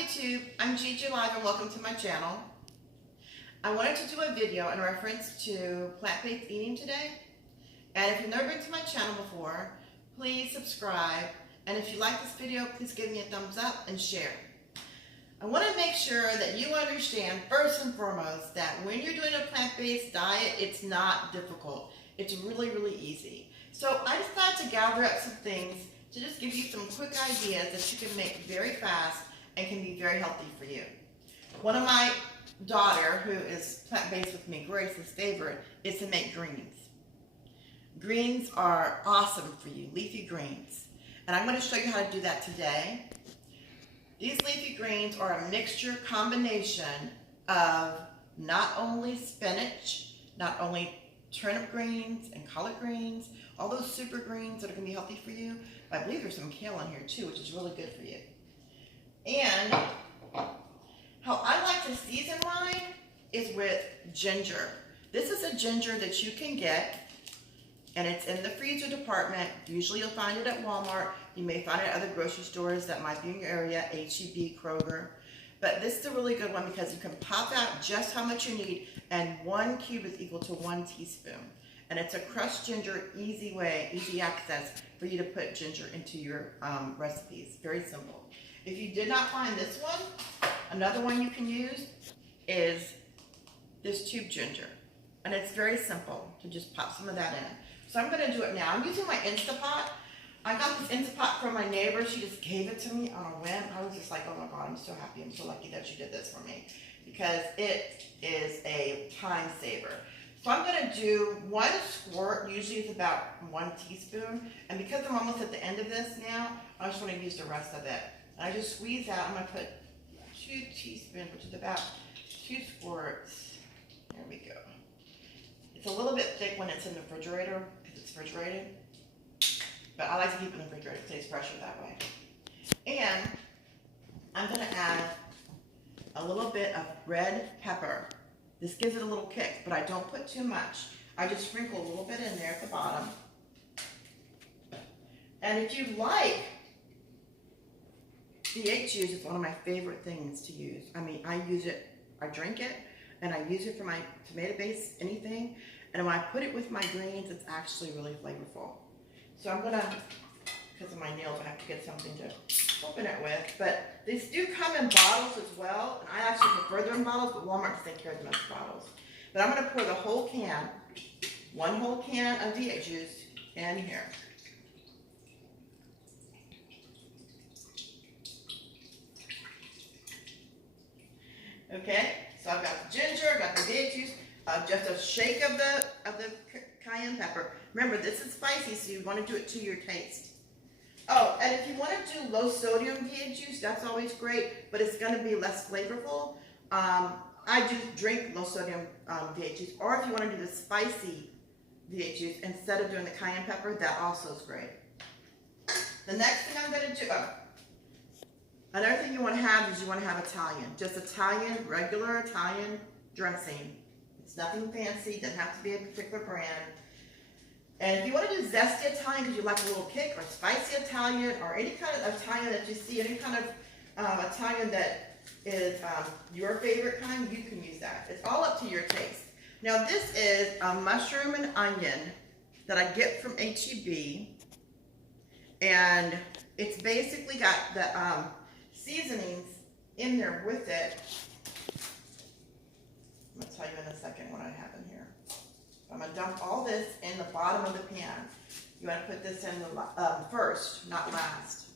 YouTube, I'm Gigi Live and welcome to my channel. I wanted to do a video in reference to plant-based eating today. And if you've never been to my channel before, please subscribe. And if you like this video, please give me a thumbs up and share. I want to make sure that you understand first and foremost that when you're doing a plant-based diet, it's not difficult. It's really, really easy. So I decided to gather up some things to just give you some quick ideas that you can make very fast and can be very healthy for you. One of my daughter, who is plant-based with me, Grace's favorite, is to make greens. Greens are awesome for you, leafy greens. And I'm going to show you how to do that today. These leafy greens are a mixture combination of not only spinach, not only turnip greens and collard greens, all those super greens that are going to be healthy for you. But I believe there's some kale in here too, which is really good for you. And how I like to season mine is with ginger. This is a ginger that you can get, and it's in the freezer department. Usually you'll find it at Walmart. You may find it at other grocery stores that might be in your area, H-E-B, Kroger. But this is a really good one because you can pop out just how much you need, and 1 cube is equal to 1 teaspoon. And it's a crushed ginger, easy way, easy access for you to put ginger into your recipes. Very simple. If you did not find this one, another one you can use is this tube ginger. And it's very simple to just pop some of that in. So I'm going to do it now. I'm using my Instapot. I got this Instapot from my neighbor. She just gave it to me on a whim. I was just like, oh my God, I'm so happy. I'm so lucky that she did this for me because it is a time saver. So I'm going to do 1 squirt. Usually it's about 1 teaspoon. And because I'm almost at the end of this now, I just want to use the rest of it. And I just squeeze out. I'm going to put 2 teaspoons, which is about 2 squirts. There we go. It's a little bit thick when it's in the refrigerator because it's refrigerated. But I like to keep it in the refrigerator. It stays fresher that way. And I'm going to add a little bit of red pepper. This gives it a little kick, but I don't put too much. I just sprinkle a little bit in there at the bottom. And if you like, V8 juice is one of my favorite things to use. I mean, I use it, I drink it, and I use it for my tomato-based anything. And when I put it with my greens, it's actually really flavorful. So I'm gonna, because of my nails, I have to get something to open it with. But these do come in bottles as well. And I actually prefer them in bottles, but Walmart doesn't carry them in bottles. But I'm gonna pour the whole can, 1 whole can of V8 juice in here. Okay, so I've got the ginger, I've got the V8 juice, just a shake of the cayenne pepper. Remember, this is spicy, so you want to do it to your taste. Oh, and if you want to do low sodium V8 juice, that's always great, but it's going to be less flavorful. I do drink low sodium V8 juice, or if you want to do the spicy V8 juice instead of doing the cayenne pepper, that also is great. The next thing I'm going to do, another thing you want to have is you want to have Italian. Just Italian, regular Italian dressing. It's nothing fancy. It doesn't have to be a particular brand. And if you want to do zesty Italian because you like a little kick, or spicy Italian, or any kind of Italian that you see, any kind of Italian that is your favorite kind, you can use that. It's all up to your taste. Now this is a mushroom and onion that I get from H-E-B. And it's basically got the seasonings in there with it. I'm going to tell you in a second what I have in here. I'm going to dump all this in the bottom of the pan. You want to put this in the first, not last.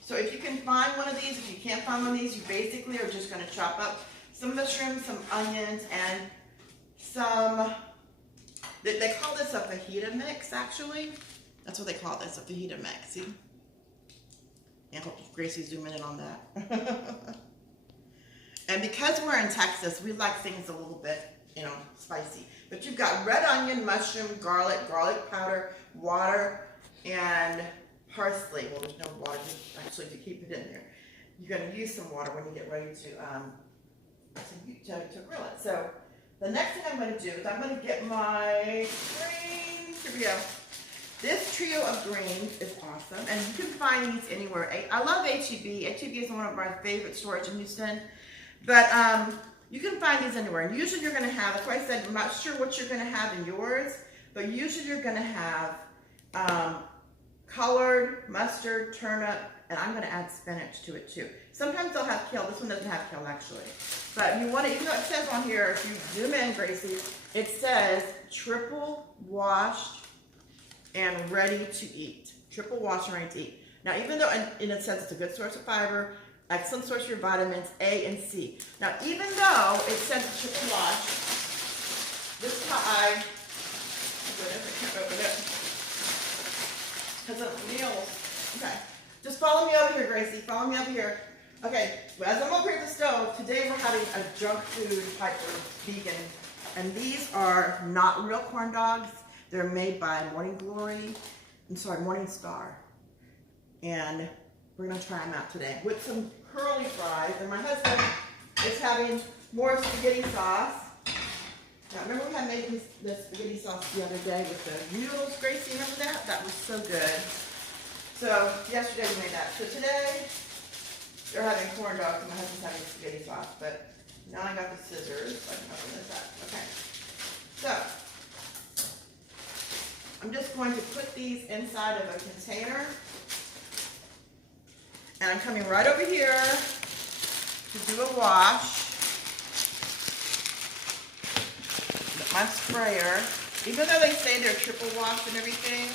So if you can find one of these, if you can't find one of these, you basically are just going to chop up some mushrooms, some onions, and some, they call this a fajita mix actually. That's what they call this, a fajita mix. See? I hope Gracie's zooming in on that. And because we're in Texas, we like things a little bit, spicy. But you've got red onion, mushroom, garlic powder, water, and parsley. Well, there's no water, actually, to keep it in there. You're going to use some water when you get ready to grill it. So the next thing I'm going to do is I'm going to get my greens. Here we go. This trio of greens is awesome, and you can find these anywhere. I love H-E-B. H-E-B is one of my favorite stores in Houston, but you can find these anywhere. And usually you're going to have, that's why I said I'm not sure what you're going to have in yours, but usually you're going to have colored mustard, turnip, and I'm going to add spinach to it too. Sometimes they'll have kale. This one doesn't have kale actually. But you want to, even though it says on here, if you zoom in, Gracie, it says triple washed and ready to eat. Triple washed and ready to eat. Now, even though, and it says it's a good source of fiber, excellent source of your vitamins A and C. Now, even though it says it's triple washed, this is how I can't open it because of meals. Okay, just follow me over here, Gracie. Follow me over here. Okay, as I'm over here at the stove, today we're having a junk food type of vegan, and these are not real corn dogs. They're made by Morning Star, and we're gonna try them out today with some curly fries. And my husband is having more spaghetti sauce. Now, remember we had made this spaghetti sauce the other day with the noodles, Gracie? Remember that? That was so good. So yesterday we made that. So today they're having corn dogs, and my husband's having spaghetti sauce. But now I got the scissors, so I can open this up. Okay. So I'm just going to put these inside of a container. And I'm coming right over here to do a wash with my sprayer. Even though they say they're triple washed and everything,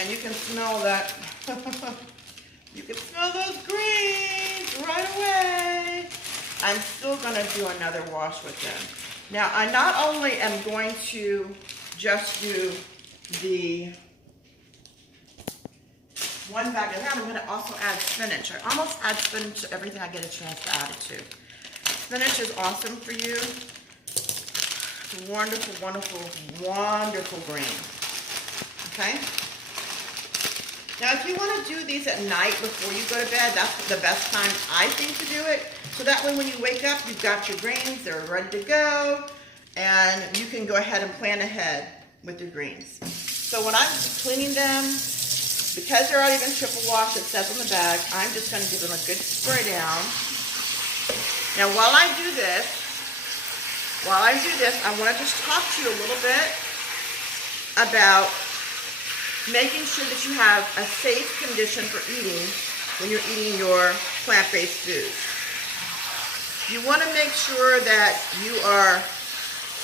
and you can smell that, you can smell those greens right away. I'm still gonna do another wash with them. Now, I not only am going to just do the one bag of that, I'm going to also add spinach. I almost add spinach to everything I get a chance to add it to. Spinach is awesome for you. It's a wonderful, wonderful, wonderful green. Okay? Now, if you want to do these at night before you go to bed, that's the best time, I think, to do it. So that way when you wake up, you've got your greens, they're ready to go, and you can go ahead and plan ahead with your greens. So when I'm cleaning them, because they're already been triple washed, it says on the bag, I'm just going to give them a good spray down. Now while I do this, I want to just talk to you a little bit about making sure that you have a safe condition for eating when you're eating your plant-based foods. You want to make sure that you are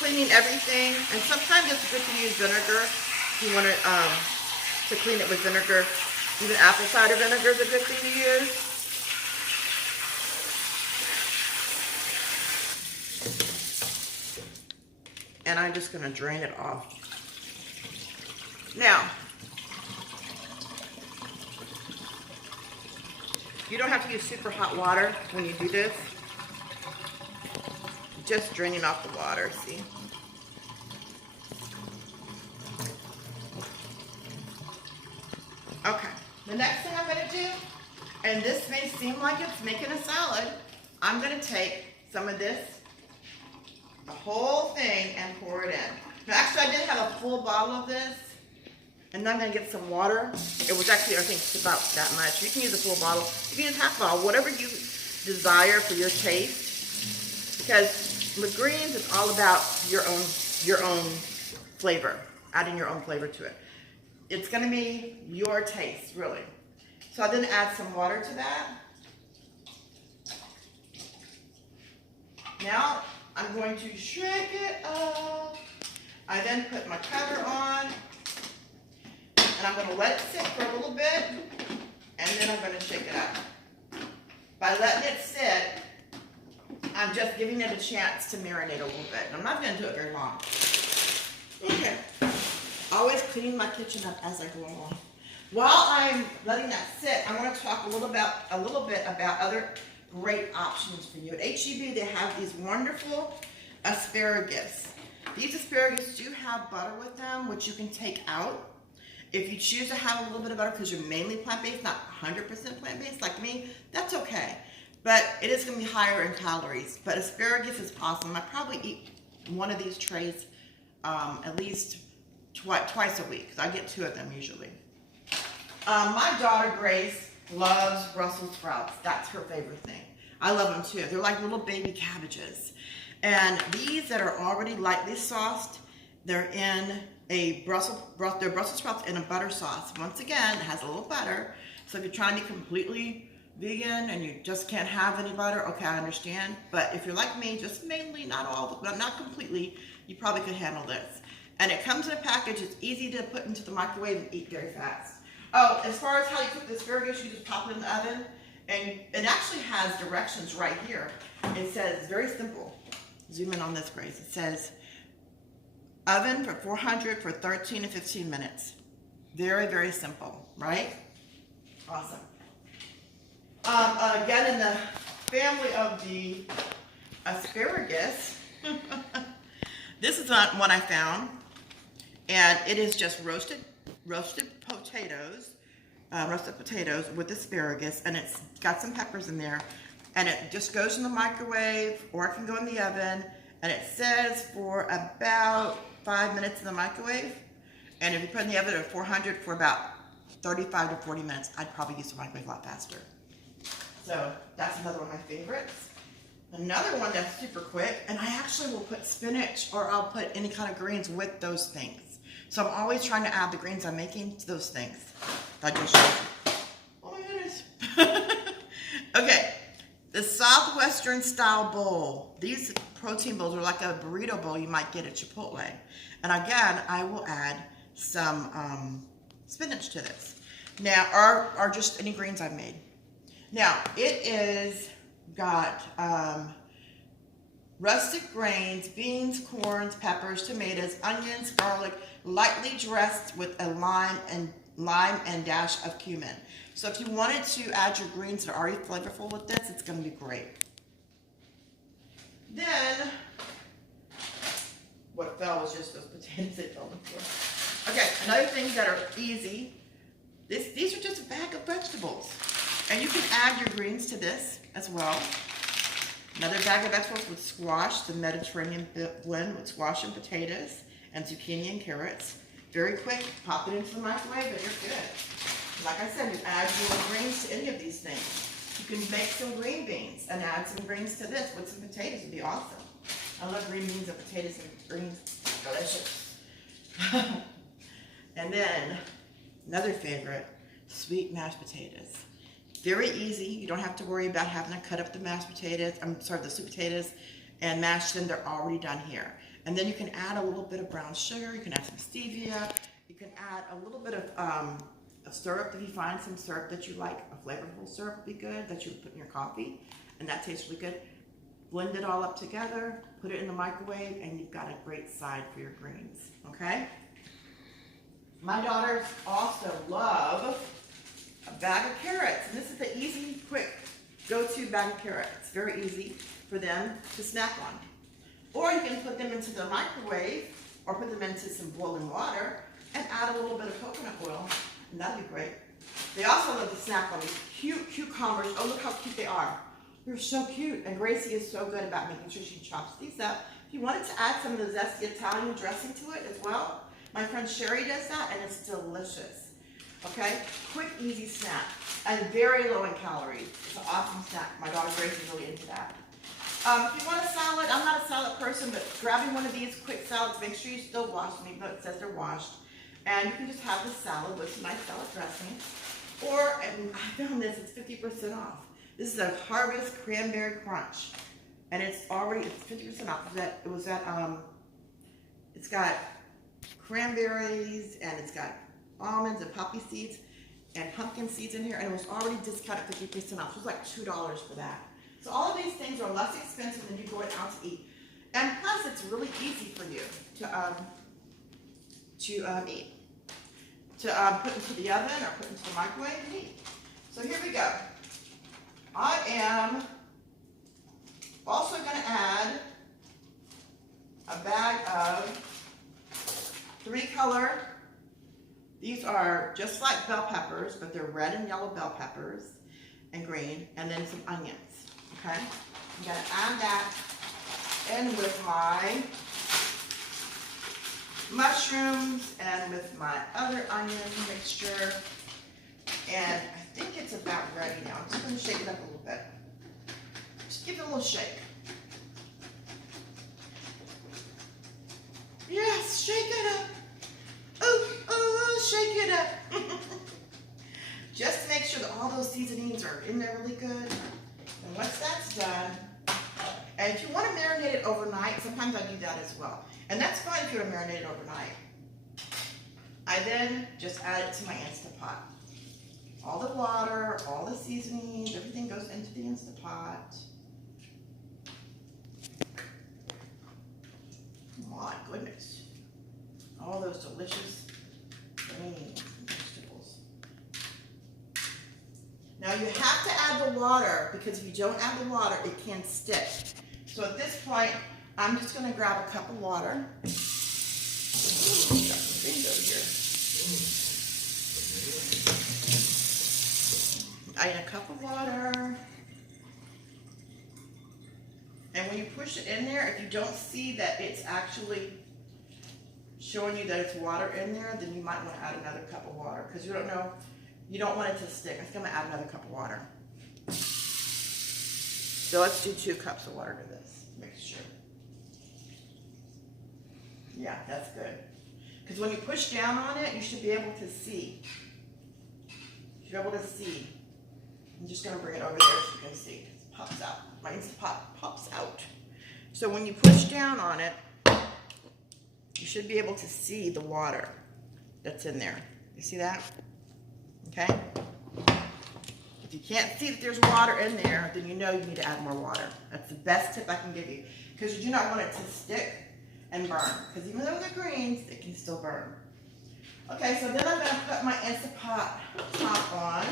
cleaning everything, and sometimes it's good to use vinegar if you want to clean it with vinegar. Even apple cider vinegar is a good thing to use. And I'm just going to drain it off. Now, you don't have to use super hot water when you do this. Just draining off the water, see? Okay, the next thing I'm going to do, and this may seem like it's making a salad, I'm going to take some of this, the whole thing, and pour it in. Now, actually, I did have a full bottle of this, and then I'm going to get some water. It was actually, I think, about that much. You can use a full bottle. You can use half a bottle, whatever you desire for your taste, because with greens, it's all about your own flavor, adding your own flavor to it. It's going to be your taste, really. So I then add some water to that. Now I'm going to shake it up. I then put my cover on, and I'm going to let it sit for a little bit, and then I'm going to shake it up. By letting it sit, I'm just giving it a chance to marinate a little bit. I'm not going to do it very long. Okay. Always cleaning my kitchen up as I go along. While I'm letting that sit, I want to talk a little bit about other great options for you. At H-E-B, they have these wonderful asparagus. These asparagus do have butter with them, which you can take out. If you choose to have a little bit of butter because you're mainly plant-based, not 100% plant-based like me, that's okay. But it is going to be higher in calories. But asparagus is awesome. I probably eat one of these trays at least twice a week. I get 2 of them usually. My daughter Grace loves Brussels sprouts. That's her favorite thing. I love them too. They're like little baby cabbages. And these that are already lightly sauced, they're in a Brussels sprouts in a butter sauce. Once again, it has a little butter. So if you're trying to be completely vegan and you just can't have any butter, okay, I understand. But if you're like me, just mainly, not completely, you probably could handle this. And it comes in a package. It's easy to put into the microwave and eat very fast. Oh, as far as how you cook the asparagus, you just pop it in the oven. And it actually has directions right here. It says, very simple. Zoom in on this, Grace. It says, oven for 400 for 13 to 15 minutes. Very, very simple, right? Awesome. Again, in the family of the asparagus, this is not one I found, and it is just roasted potatoes with asparagus, and it's got some peppers in there, and it just goes in the microwave, or it can go in the oven, and it says for about 5 minutes in the microwave, and if you put it in the oven at 400 for about 35 to 40 minutes, I'd probably use the microwave a lot faster. So that's another one of my favorites. Another one that's super quick, and I actually will put spinach or I'll put any kind of greens with those things. So I'm always trying to add the greens I'm making to those things. I just showed you. Oh my goodness. Okay, the Southwestern style bowl. These protein bowls are like a burrito bowl you might get at Chipotle. And again, I will add some spinach to this. Now, or just any greens I've made. Now, it is got rustic grains, beans, corns, peppers, tomatoes, onions, garlic, lightly dressed with a lime and dash of cumin. So if you wanted to add your greens that are already flavorful with this, it's going to be great. Then, what fell was just those potatoes that fell on the floor. Okay, another thing that are easy. These are just a bag of vegetables. And you can add your greens to this as well. Another bag of vegetables with squash, the Mediterranean blend with squash and potatoes and zucchini and carrots. Very quick, pop it into the microwave and you're good. Like I said, you add your greens to any of these things. You can make some green beans and add some greens to this with some potatoes. It'd be awesome. I love green beans and potatoes and greens. Delicious. And then, another favorite, sweet mashed potatoes. Very easy. You don't have to worry about having to cut up the the sweet potatoes and mash them. They're already done here. And then you can add a little bit of brown sugar. You can add some stevia. You can add a little bit of syrup. If you find some syrup that you like, a flavorful syrup would be good that you would put in your coffee. And that tastes really good. Blend it all up together. Put it in the microwave and you've got a great side for your greens. Okay? My daughters also love a bag of carrots, and this is the easy, quick, go-to bag of carrots. Very easy for them to snack on. Or you can put them into the microwave, or put them into some boiling water, and add a little bit of coconut oil, and that'd be great. They also love to snack on these cute cucumbers. Oh, look how cute they are. They're so cute, and Gracie is so good about making sure she chops these up. If you wanted to add some of the zesty Italian dressing to it as well, my friend Sherry does that, and it's delicious. Okay, quick, easy snack, and very low in calories. It's an awesome snack. My daughter Grace is really into that. If you want a salad, I'm not a salad person, but grabbing one of these quick salads, make sure you still wash them, even though it says they're washed. And you can just have the salad with some nice salad dressing. Or, and I found this, it's 50% off. This is a Harvest Cranberry Crunch, and it's 50% off. It's got cranberries, and it's got almonds and poppy seeds and pumpkin seeds in here, and it was already discounted 50% off. So it was like $2 for that. So all of these things are less expensive than you going out to eat, and plus it's really easy for you to eat, to put into the oven or put into the microwave and eat. So here we go. I am also going to add a bag of 3-color. These are just like bell peppers, but they're red and yellow bell peppers and green, and then some onions, okay? I'm gonna add that in with my mushrooms and with my other onion mixture. And I think it's about ready now. I'm just going to shake it up a little bit. Just give it a little shake. Yes, shake it up. Oh, shake it up. Just to make sure that all those seasonings are in there really good. And once that's done, and if you want to marinate it overnight, sometimes I do that as well. And that's fine if you want to marinate it overnight. I then just add it to my Instant Pot. All the water, all the seasonings, everything goes into the Instant Pot. My goodness. All those delicious greens and vegetables. Now you have to add the water, because if you don't add the water, it can stick. So at this point, I'm just going to grab a cup of water. Ooh, got some greens over here. I add a cup of water. And when you push it in there, if you don't see that it's actually showing you that it's water in there, then you might want to add another cup of water, because you don't know, you don't want it to stick. I'm going to add another cup of water. So let's do 2 cups of water to this mixture. Yeah, that's good. Because when you push down on it, you should be able to see. You should be able to see. I'm just going to bring it over there so you can see. It pops out. My Instant Pot pops out. So when you push down on it, you should be able to see the water that's in there. You see that? Okay? If you can't see that there's water in there, then you know you need to add more water. That's the best tip I can give you. Because you do not want it to stick and burn. Because even though they're greens, it can still burn. Okay, so then I'm going to put my Instant Pot top on.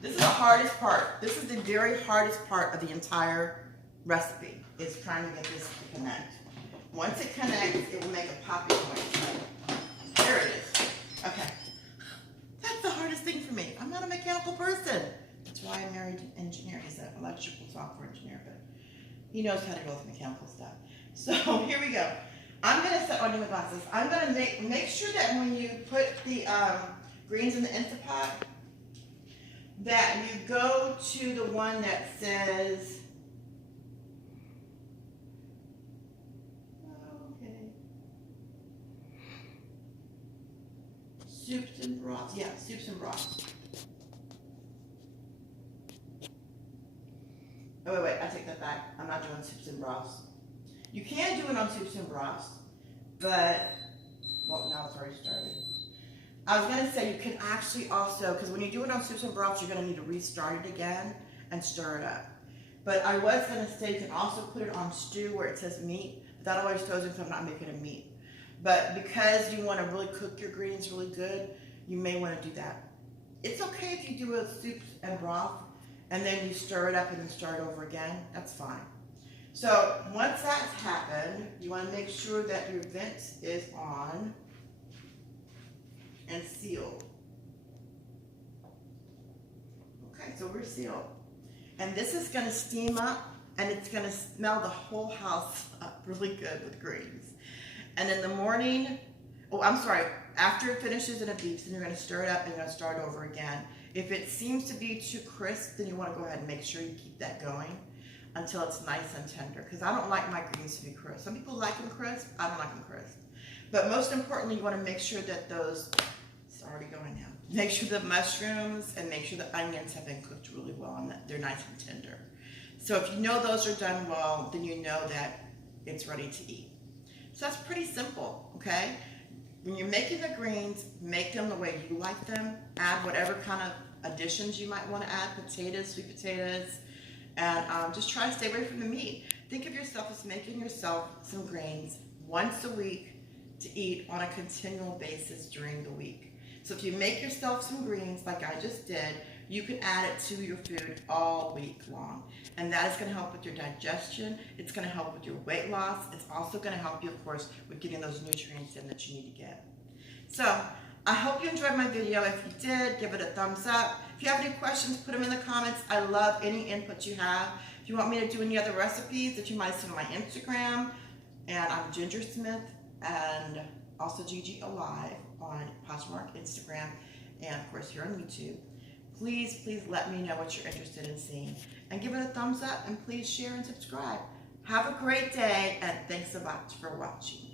This is the hardest part. This is the very hardest part of the entire recipe, is trying to get this to connect. Once it connects, it will make a popping noise. There it is. Okay. That's the hardest thing for me. I'm not a mechanical person. That's why I married an engineer. He's an electrical software engineer, but he knows how to go with mechanical stuff. So here we go. I'm going to set on my glasses. I'm going to make sure that when you put the greens in the Instant Pot, that you go to the one that says, soups and broths. Yeah, soups and broths. Oh, wait, I take that back. I'm not doing soups and broths. You can do it on soups and broths, but, well, now it's already started. I was going to say you can actually also, because when you do it on soups and broths, you're going to need to restart it again and stir it up. But I was going to say you can also put it on stew where it says meat, but that always throws in if I'm not making a meat. But because you want to really cook your greens really good, you may want to do that. It's okay if you do a soup and broth and then you stir it up and then start over again. That's fine. So once that's happened, you want to make sure that your vent is on and sealed. Okay, so we're sealed. And this is going to steam up and it's going to smell the whole house up really good with greens. And in the morning, after it finishes and it beeps, then you're going to stir it up and you're going to start over again. If it seems to be too crisp, then you want to go ahead and make sure you keep that going until it's nice and tender. Because I don't like my greens to be crisp. Some people like them crisp. I don't like them crisp. But most importantly, you want to make sure that those, it's already going now. Make sure the mushrooms and make sure the onions have been cooked really well and that they're nice and tender. So if you know those are done well, then you know that it's ready to eat. So that's pretty simple, okay? When you're making the greens, make them the way you like them. Add whatever kind of additions you might want to add, potatoes, sweet potatoes, and just try to stay away from the meat. Think of yourself as making yourself some greens once a week to eat on a continual basis during the week. So if you make yourself some greens like I just did, you can add it to your food all week long. And that is going to help with your digestion. It's going to help with your weight loss. It's also going to help you, of course, with getting those nutrients in that you need to get. So I hope you enjoyed my video. If you did, give it a thumbs up. If If you have any questions, put them in the comments. I love any input you have. If you want me to do any other recipes that you might see on my Instagram, and I'm Ginger Smith, and also Gigi Alive on Poshmark, Instagram, and of course here on YouTube. Please let me know what you're interested in seeing. And give it a thumbs up, and please share and subscribe. Have a great day, and thanks so much for watching.